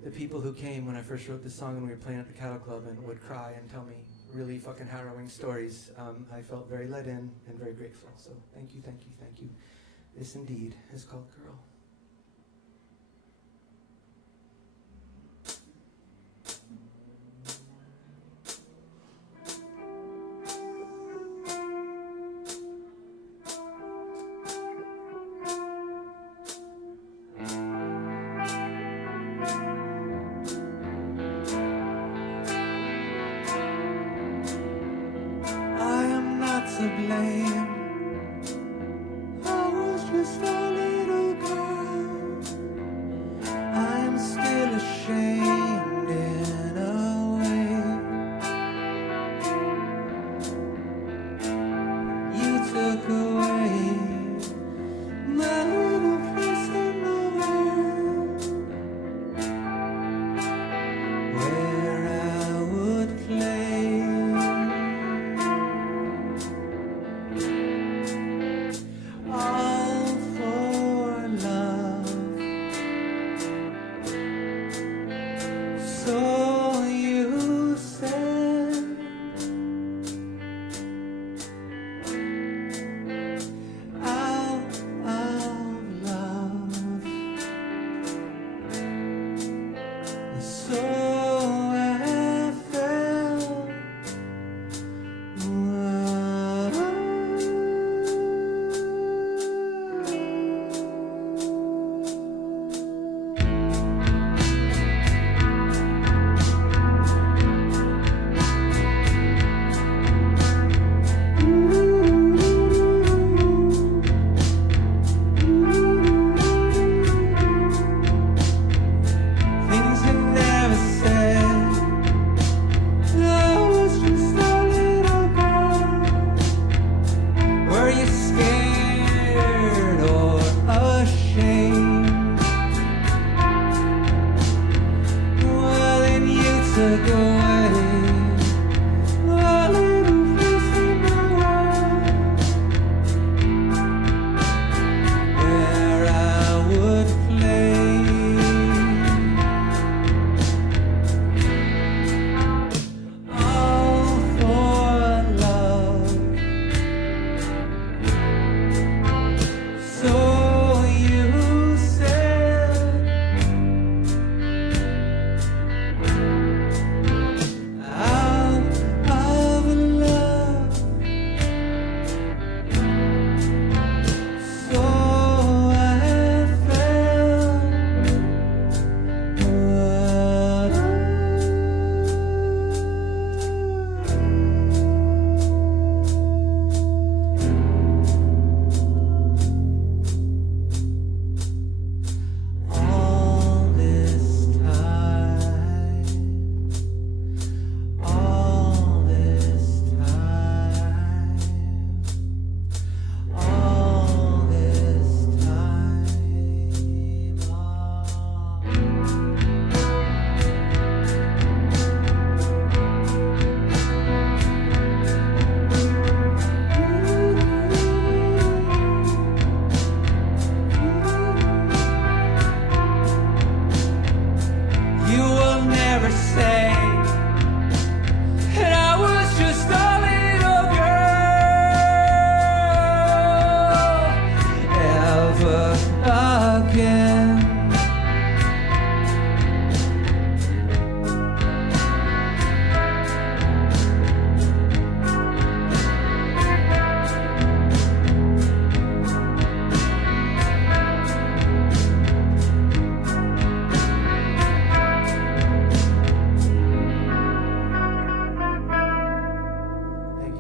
the people who came when I first wrote this song and we were playing at the Cattle Club and would cry and tell me really fucking harrowing stories. I felt very let in and very grateful. So thank you, thank you, thank you. This indeed is called Girl. To blame. I was just a little girl. I am still ashamed in a way. You took away my little place in the world where I would play. All for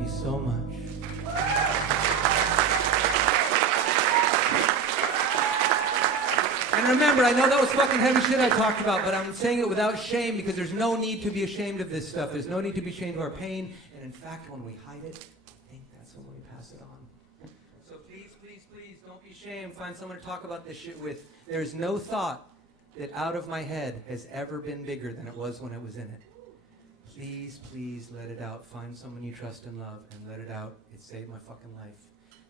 you so much. And remember, I know that was fucking heavy shit I talked about, but I'm saying it without shame because there's no need to be ashamed of this stuff. There's no need to be ashamed of our pain. And in fact, when we hide it, I think that's when we pass it on. So please, please, please, don't be ashamed. Find someone to talk about this shit with. There's no thought that out of my head has ever been bigger than it was when I was in it. Please, please let it out. Find someone you trust and love and let it out. It saved my fucking life.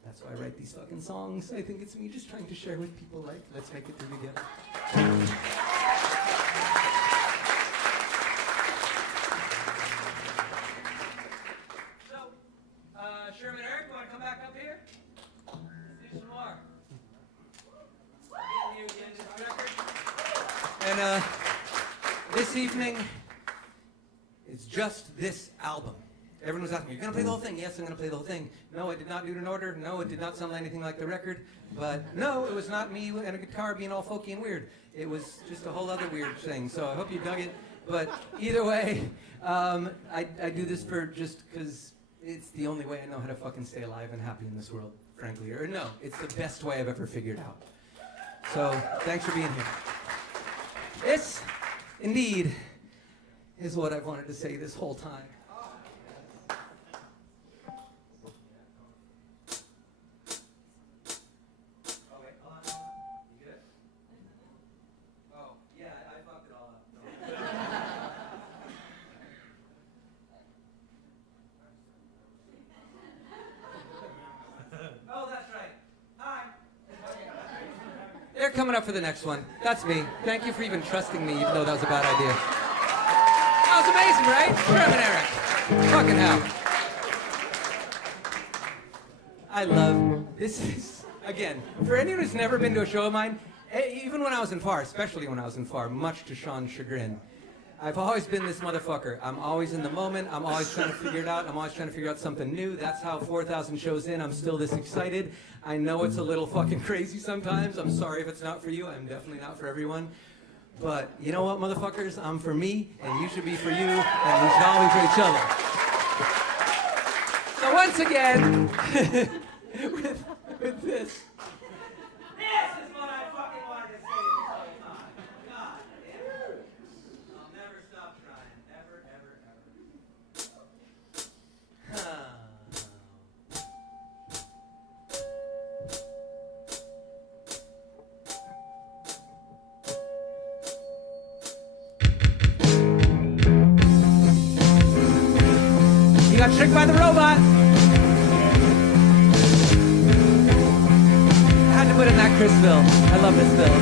That's why I write these fucking songs. I think it's me just trying to share with people, like, let's make it through together. So, Sherman, Erck, you want to come back up here? Let's do some more. And this evening, it's just this album. Everyone was asking me, you're going to play the whole thing? Yes, I'm going to play the whole thing. No, I did not do it in order. No, it did not sound anything like the record. But no, it was not me and a guitar being all folky and weird. It was just a whole other weird thing. So I hope you dug it. But either way, I do this for just because it's the only way I know how to fucking stay alive and happy in this world, frankly. Or no, it's the best way I've ever figured out. So thanks for being here. This, indeed, is what I've wanted to say this whole time. They're coming up for the next one. That's me. Thank you for even trusting me, even though that was a bad idea. That was amazing, right? Sherman, Erck. Fucking hell. I love, this is, again, for anyone who's never been to a show of mine, even when I was in FAR, especially when I was in FAR, much to Sean's chagrin, I've always been this motherfucker. I'm always in the moment. I'm always trying to figure it out. I'm always trying to figure out something new. That's how 4,000 shows in, I'm still this excited. I know it's a little fucking crazy sometimes. I'm sorry if it's not for you. I'm definitely not for everyone. But you know what, motherfuckers? I'm for me, and you should be for you, and we should all be for each other. So once again, with this. You got tricked by the robot. I had to put in that Chris fill. I love this fill.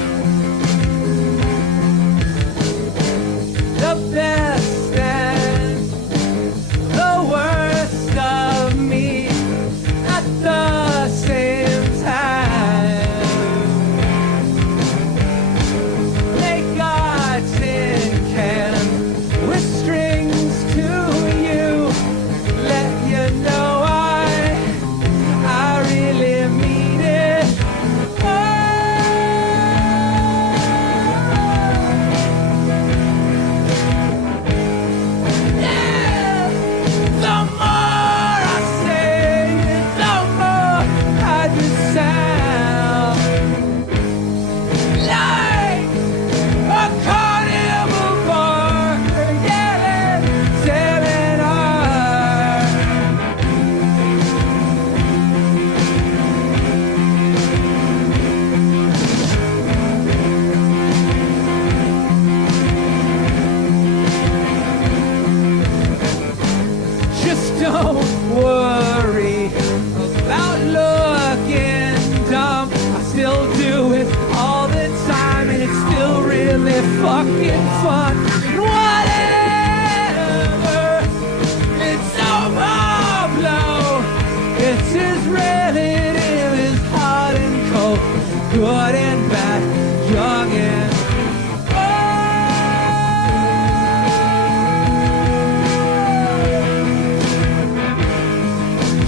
The best and the worst of me at the same time. They got tin can with strings to you. Let you know I really mean it. Yeah. The more I say it, the more I just sound like a carnival barker yelling seminar. Just don't worry about looking dumb. I still do it all the time, and it's still really fucking fun. Whatever, it's over, blow. It's as relative as hot and cold, good and bad, young and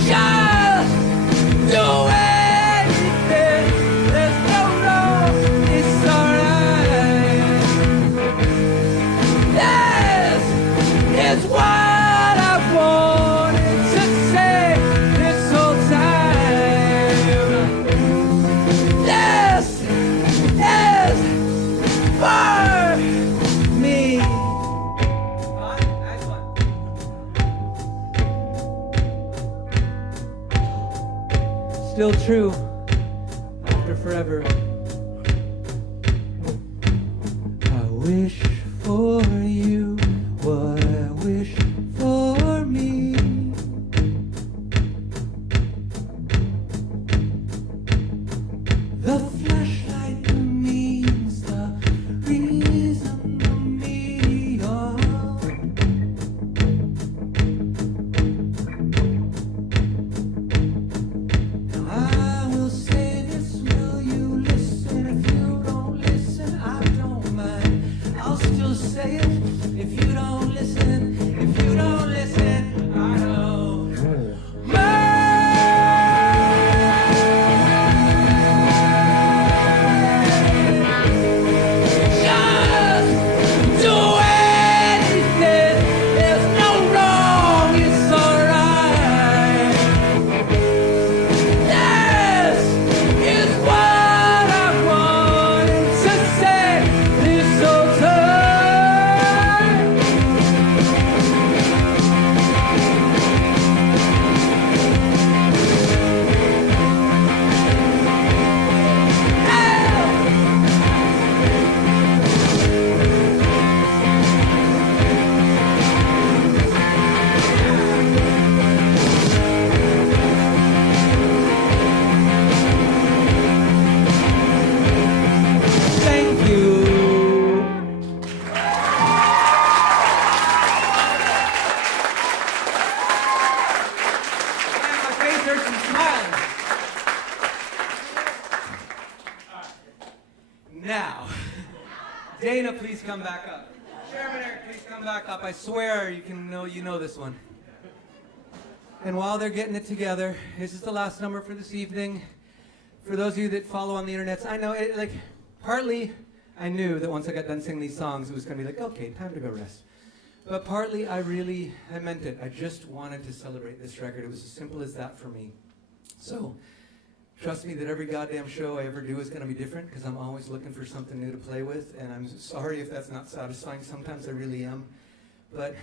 just do anything. There's no wrong, it's alright. still true after forever. I wish for you what I wish for me. The flashlight means the reason the media. Now I will say this, will you listen? If you don't listen, I don't mind. I'll still say it. If you don't listen, if you don't listen, I don't mind. Just do anything. There's no wrong, it's alright. This is what I wanted to say this whole time. Thank you. Man, my face hurts from smiling. Now, Dana, please come back up. Sherman, Erck, please come back up. I swear you know this one. And while they're getting it together, this is the last number for this evening. For those of you that follow on the internet, I know it, partly I knew that once I got done singing these songs, it was going to be like, okay, time to go rest. But partly I meant it. I just wanted to celebrate this record. It was as simple as that for me. So trust me that every goddamn show I ever do is going to be different because I'm always looking for something new to play with. And I'm sorry if that's not satisfying. Sometimes I really am. But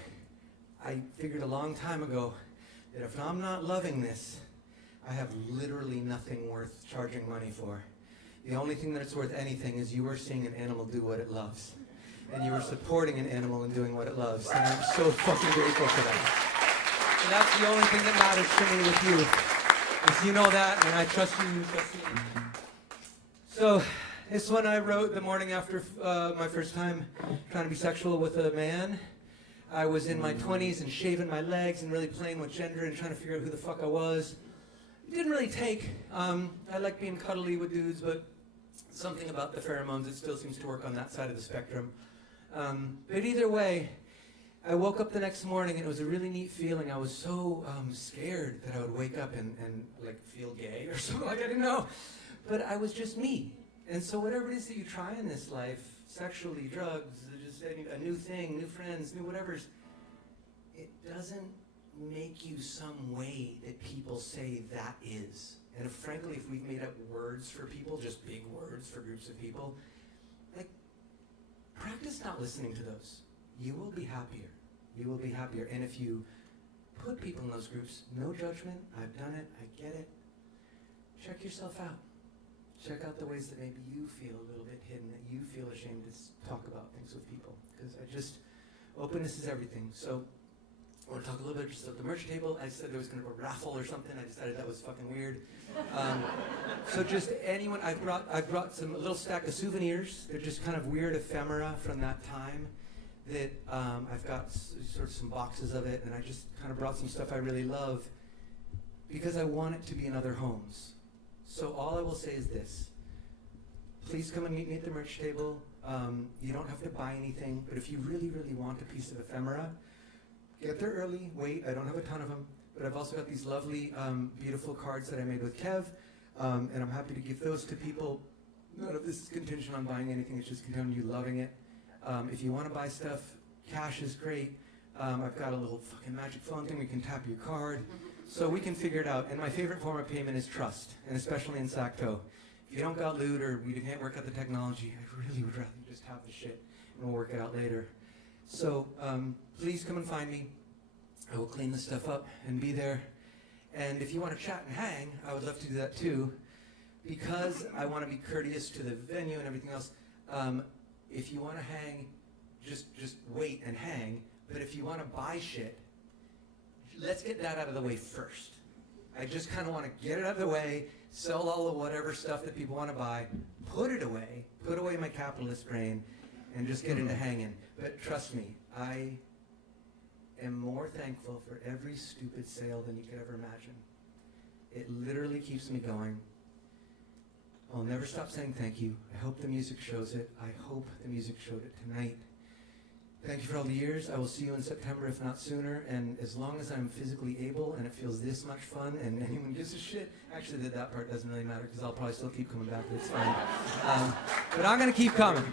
I figured a long time ago that if I'm not loving this, I have literally nothing worth charging money for. The only thing that's worth anything is you are seeing an animal do what it loves. And you are supporting an animal in doing what it loves. And I'm so fucking grateful for that. So that's the only thing that matters to me with you. Is you know that, and I trust you, you trust me. So this one I wrote the morning after my first time trying to be sexual with a man. I was in my 20s and shaving my legs and really playing with gender and trying to figure out who the fuck I was. It didn't really take. I like being cuddly with dudes, but something about the pheromones, it still seems to work on that side of the spectrum. But either way, I woke up the next morning and it was a really neat feeling. I was so scared that I would wake up and like feel gay or something, like I didn't know. But I was just me. And so whatever it is that you try in this life, sexually, drugs, just a new thing, new friends, new whatever's, it doesn't make you some way that people say that is. And frankly, if we've made up words for people, just big words for groups of people, like, practice not listening to those. You will be happier. You will be happier. And if you put people in those groups, no judgment, I've done it, I get it. Check yourself out. Check out the ways that maybe you feel a little bit hidden, that you feel ashamed to talk about things with people. Because openness is everything. So I want to talk a little bit just about the merch table. I said there was going to be a raffle or something. I decided that was fucking weird. So just anyone, I've brought a little stack of souvenirs. They're just kind of weird ephemera from that time that I've got sort of some boxes of it, and I just kind of brought some stuff I really love because I want it to be in other homes. So all I will say is this. Please come and meet me at the merch table. You don't have to buy anything, but if you really, really want a piece of ephemera, get there early, wait. I don't have a ton of them, but I've also got these lovely, beautiful cards that I made with Kev, and I'm happy to give those to people. None of this is contingent on buying anything. It's just contingent on you loving it. If you want to buy stuff, cash is great. I've got a little fucking magic phone thing. We can tap your card. So we can figure it out. And my favorite form of payment is trust, and especially in Sacto. If you don't got loot or we can't work out the technology, I really would rather you just have the shit, and we'll work it out later. So please come and find me. I will clean this stuff up and be there. And if you want to chat and hang, I would love to do that too. Because I want to be courteous to the venue and everything else, if you want to hang, just wait and hang. But if you want to buy shit, let's get that out of the way first. I just kind of want to get it out of the way, sell all the whatever stuff that people want to buy, put it away, put away my capitalist brain, and just get into hanging. But trust me, I am more thankful for every stupid sale than you could ever imagine. It literally keeps me going. I'll never stop saying thank you. I hope the music shows it. I hope the music showed it tonight. Thank you for all the years. I will see you in September, if not sooner. And as long as I'm physically able and it feels this much fun and anyone gives a shit, actually that part doesn't really matter because I'll probably still keep coming back. It's fine. But I'm going to keep coming.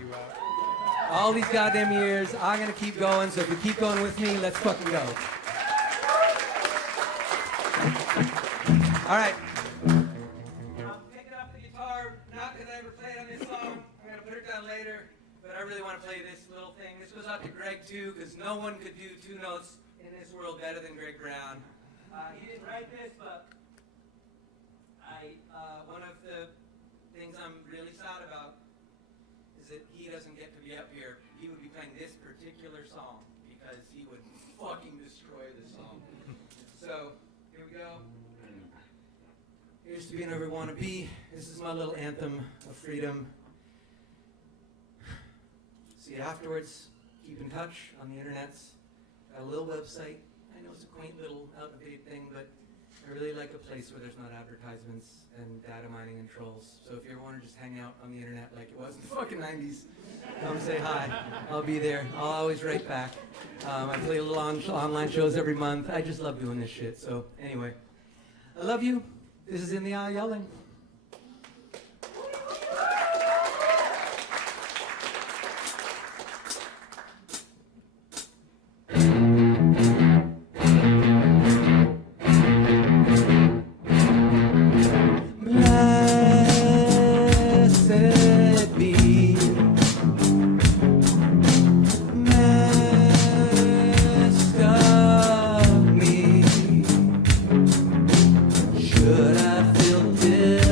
All these goddamn years, I'm going to keep going. So if you keep going with me, let's fucking go. All right. I'm picking up the guitar, not because I ever played on this song. I'm going to put it down later. But I really want to play this little thing. This goes out to Greg, too, because no one could do two notes in this world better than Greg Brown. He didn't write this, but one of the things I'm really sad about is that he doesn't get to be up here. He would be playing this particular song because he would fucking destroy this song. So, here we go. Here's to being wherever we want to be. This is my little anthem of freedom. See you afterwards. Keep in touch on the internets. Got a little website. I know it's a quaint little out-of-date thing, but I really like a place where there's not advertisements and data mining and trolls. So if you ever want to just hang out on the internet like it was in the fucking 90s, come say hi. I'll be there. I'll always write back. I play little online shows every month. I just love doing this shit. So anyway, I love you. This is In the Eye Yelling. Should I feel different?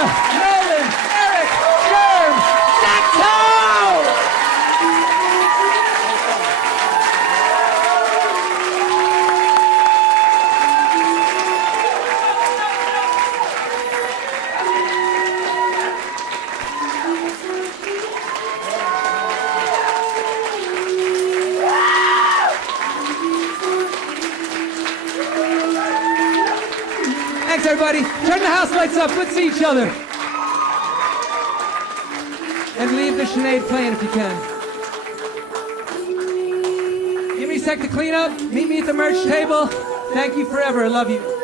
Jonah, Nolan, Erck, Sherman, Sacramento! Thanks, everybody. Turn the house lights up. Let's see each other. And leave the Sinead playing if you can. Give me a sec to clean up. Meet me at the merch table. Thank you forever. I love you.